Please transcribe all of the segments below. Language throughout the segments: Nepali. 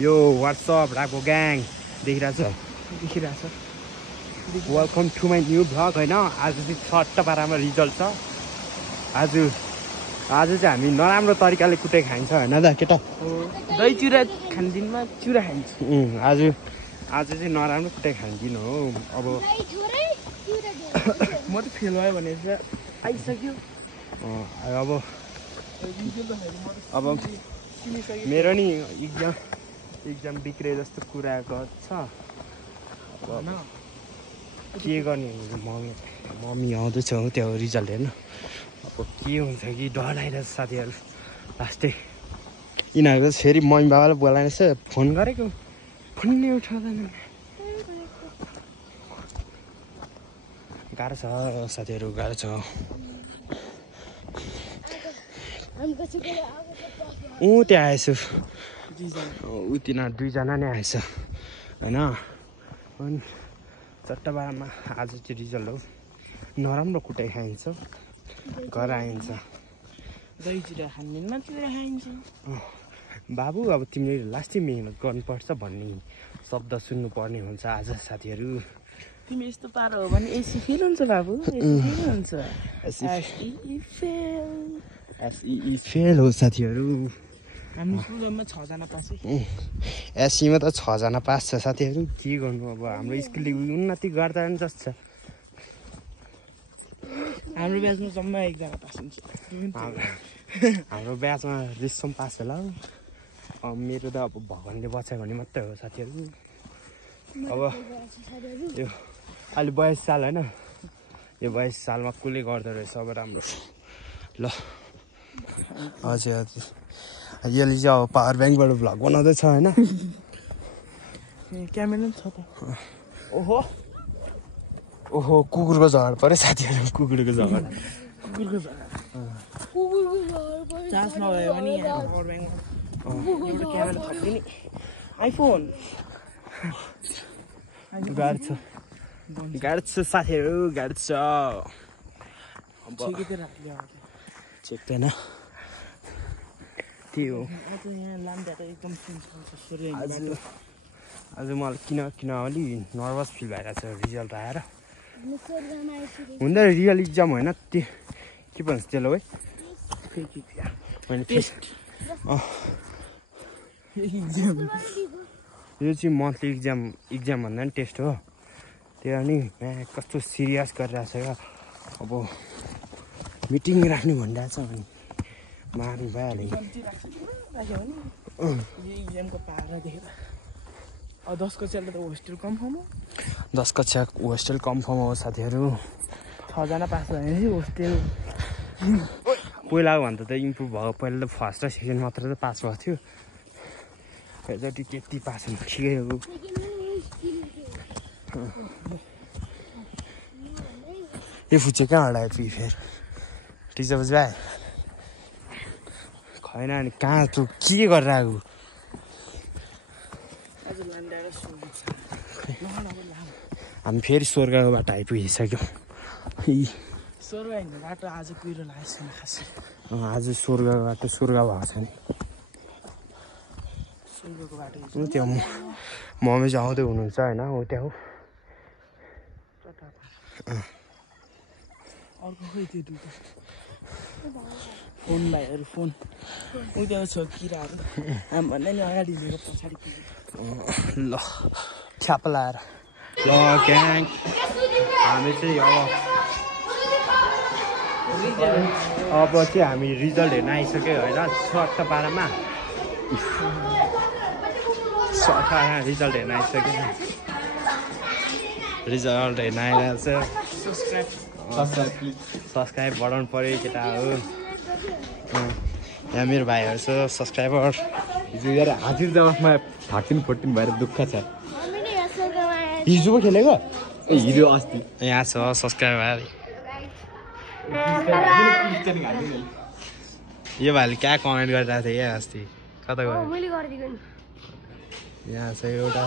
यो व्हाट्सअप राको ग्याङ देखिरहेछ welcome to my new vlog होइन। आज चाहिँ छट्ट पारामा रिजल्ट छ। आज चाहिँ हामी नराम्रो तरिकाले कुटे खाइन्छ होइन त केटा। दही चुरा खानदिनमा चुरा खान्छ। आज चाहिँ नराम्रो कुटे खानदिन हो। अब म त फेल भयो भने आइसक्यो। अब मेरो नि एक्जाम बिग्रे जस्तो कुरा गर्छ। के गर्ने मम्मी आउँदैछ हो त्यो रिजल्ट हेर्नु। अब के हुन्छ कि डर लागिरहेछ साथीहरू। लास्टै यिनीहरूको फेरि मम्मी बाबालाई बोलाएछ। फोन गरेको फोन नै उठाउँदैन। गाह्रो छ साथीहरू, गाह्रो छ। त्यहाँ आएछु ऊ तिनीहरू दुईजना नै आएछ होइन। अनि चट्टबामा आज चाहिँ रिजल्ट हो। नराम्रो कुटाइ खाइन्छ, घर आइन्छ। दही चिरा खानदिनमा चुरा खाइन्छ। बाबु अब तिमीले लास्टै मेहनत गर्नुपर्छ भन्ने शब्द सुन्नुपर्ने हुन्छ आज साथीहरू। तिमी यस्तो पारो हो भने एसी फेल हुन्छ बाबु। हुन्छ एसई फेल हो साथीहरू। हाम्रो स्कुलमा 6 जना पास है। एसईमा त 6 जना पास छ साथीहरू। के गर्नु अब हाम्रो स्कुलले उन्नति गर्दा पनि जस्तो छ। हाम्रो ब्याचमा जम्मा 1 जना पास हुन्छ। हाम्रो ब्याचमा रिसम पास होला हौ। मेरो त अब भगवान्ले बचायो भने मात्रै हो साथीहरू। अब यो अहिले 22 साल होइन। यो 22 सालमा कसले गर्दो रहेछ अब राम्रो। ल हजुर यसले चाहिँ अब पावर ब्याङ्कबाट भ्लग बनाउँदैछ होइन। क्यामेरा छ त। ओहो कुकुरको झगडा पऱ्यो साथीहरू। कुकुरको झगडा चार्ज नभयो भने यहाँ पावर ब्याङ्कमा एउटा क्यामेरा थपिदिने आइफोन। गाह्रो छ साथीहरू, गाह्रो छ। चेक्दैन त्यही हो। आज मलाई किन अलि नर्भस फिल भइरहेको छ रिजल्ट आएर। हुँदैन रियल इक्जाम होइन त्यो के भन्छ त्यसलाई है होइन टेस्ट। यो चाहिँ मन्थली इक्जाम भन्दा पनि टेस्ट हो। त्यो अनि कस्तो सिरियस गरिरहेको छ क्या। अब मिटिङ राख्ने भनिरहेको छ भने मार्नु भइहाल्यो। 10 कक्षाले त होस्टेल कन्फर्म हो। 10 कक्षा होस्टेल कन्फर्म हो साथीहरू। 6 जना पास भयो भने होस्टेल पहिलाको भन्दा त इम्प्रुभ भयो। पहिला त फर्स्ट र सेकेन्ड मात्र त पास भएको थियो। जति त्यति पास हुनु ठिकै हो। यो फुच्चे कहाँ हरायो फेरि टिचर बजी भाइ खैन अनि कहाँ तँ के गरेर आएको। हामी फेरि स्वर्गको बाटो आइपुगिसक्यौँ। स्वर्ग हिँड्ने बाटो आज कुहिरो लागेको छैन खासै। आज स्वर्गको बाटो स्वर्ग भएको छ नि। स्वर्गको बाटो त्यहाँ मम्मी चाहिँ आउँदै हुनुहुन्छ होइन। हो त्यहाँ हो अर्को खोइ त्यो दुइटा फोन भाइहरू फोन उयो छ किराहरू हामी भन्दा नि अगाडि लिएर पछाडि ल छ्याप लाएर ल ग्याङ हामी चाहिँ अब चाहिँ हामी रिजल्ट हेर्न आइसक्यो होइन। सट्ट पारामा रिजल्ट हेर्न आइसक्यो। रिजल्ट हेर्न आइरहेको छ। सब्सक्राइब बढाउनु पऱ्यो केटा हो। यहाँ मेरो भाइहरू छ सब्सक्राइबर। हिजो यार हाजिर जवाफमा 13-14 भएर दुःख छ। हिजो पो खेलेको हिजो अस्ति यहाँ छ सब्सक्राइबर। यो भाइले क्या कमेन्ट गरिरहेको थियो क्या अस्ति कता गयो। यहाँ छ एउटा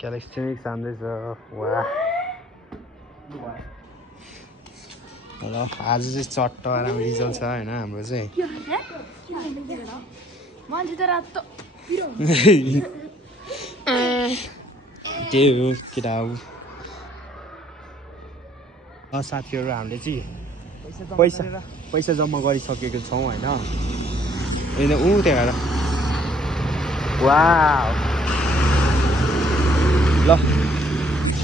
क्यालेक्सटिनिक्स हान्दैछ। वाह ल आज चाहिँ चट्ट राम्रो रिजल्ट छ होइन हाम्रो चाहिँ। मान्छे त रात त त्यही हो केटा हो साथीहरू हामीले चाहिँ पैसा जम्मा गरिसकेको छौँ होइन ऊ त्यहाँ वाउ ल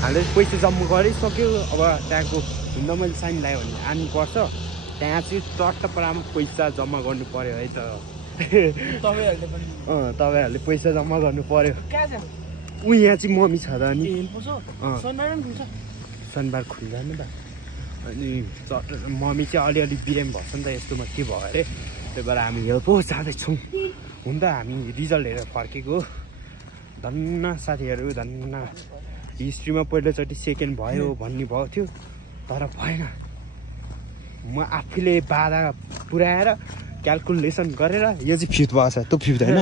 हामीले पैसा जम्मा गरिसक्यो अब त्यहाँको हुँदा मैले साइन लगायो भने आउनुपर्छ त्यहाँ चाहिँ चट्टपरामा पैसा जम्मा गर्नु पर्यो है त तपाईँहरूले पैसा जम्मा गर्नु पर्यो ऊ यहाँ चाहिँ मम्मी छ त नि शनिबार खुल्दैन त अनि मम्मी चाहिँ अलिअलि बिरामी भएछ नि त यस्तोमा के भयो अरे त्यही भएर हामी हेल्प जाँदैछौँ हुन त हामी रिजल्ट हेरेर फर्केको धन्न साथीहरू धन्न हिस्ट्रीमा पहिलोचोटि सेकेन्ड भयो भन्ने भएको थियो तर भएन म आफैले बाधा पुऱ्याएर क्यालकुलेसन गरेर यो चाहिँ फिफ्थ भएको छ त्यो फिफ्थ होइन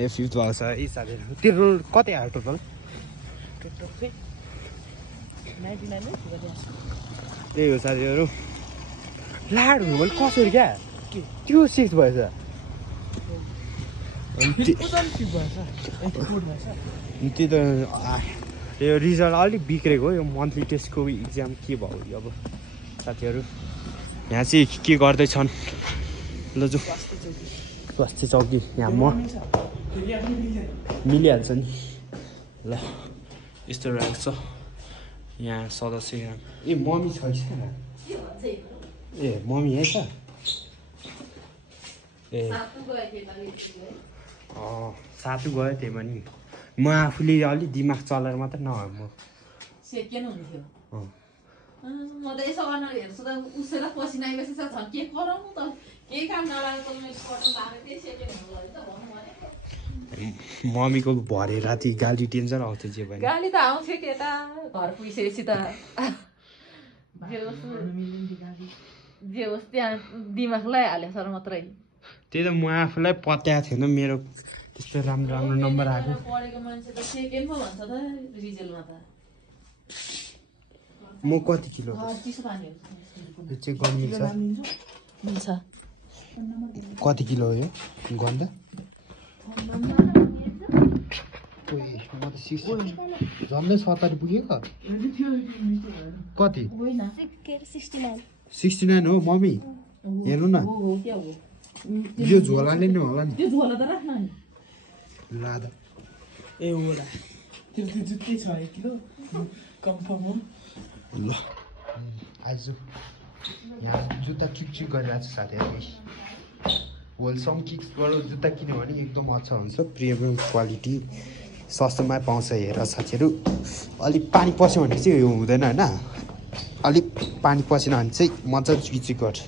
यो फिफ्थ भएको छ यी साथीहरू तेरो कति आयो टोटल त्यही हो साथीहरू लाड हुनु भने कसरी क्या त्यो सिक्स भएछ त्यो त यो रिजल्ट अलिक बिग्रेको यो मन्थली टेस्टको इक्जाम के भयो अब साथीहरू यहाँ चाहिँ के गर्दैछन् ल जो स्वास्थ्य चौकी यहाँ म मिलिहाल्छ नि ल यस्तो रहेछ यहाँ सदस्य ए मम्मी छ ए मम्मी यही छ ए सातु गयो त्यही पनि म आफूले अलिक दिमाग चलाएर मात्रै नभए म सेकेन्ड हुन्थ्यो म त यसो गर्न हेर्छु त उसैलाई पसिना आइबसेछ के गरौँ त केही काम नलागेको मैले पटन लाग्यो त्यही सेकेन्ड हुनु त भन्नु भने मम्मीको भरे राति गाली टेन्सन आउँथ्यो जे पनि गाली त आउँथ्यो केटा घर पुगिसकेपछि त जे होस् त्यहाँ दिमाग लगाइहाल्यो सर मात्रै त्यही त म आफूलाई पत्याएको थिएन मेरो त्यस्तो राम्रो राम्रो नम्बर आएको पढेको मान्छे त सेकेन्ड पो भन्छ त रिजल्टमा त म कति किलो चिसो पानी यो चाहिँ गर्नु हुन्छ कति किलो हो यो गन्दा म त झन्डै 70 पुग्यो कति 69 हो मम्मी हेर्नु न यो झोलाले नै होला नि त्यो झोला त राख्न नि लादा ए होला त्यो जुत्ती छ 1 किलो कन्फर्म हो ल आज यहाँ जुत्ता किक गरिरहेको छ साथीहरू होलसम किक्सबाट जुत्ता किन्यो भने एकदम अच्छा हुन्छ प्रिमियम क्वालिटी सस्तोमा पाउँछ हेर साथीहरू अलिक पानी पस्यो भने चाहिँ यो हुँदैन होइन अलिक पानी पसेन भने चाहिँ मजा चिक गर्छ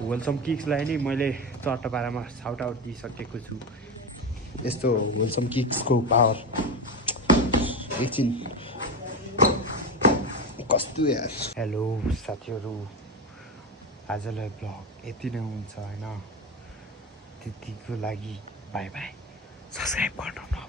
होलसम किक्सलाई नै मैले चट्टपारामा साउट आउट दिइसकेको छु यस्तो होलसम किक्सको पावर एकछिन कस्तो यार हेलो साथीहरू आजलाई ब्लग यति नै हुन्छ होइन त्यतिको लागि बाई बाई सब्सक्राइब गर्नु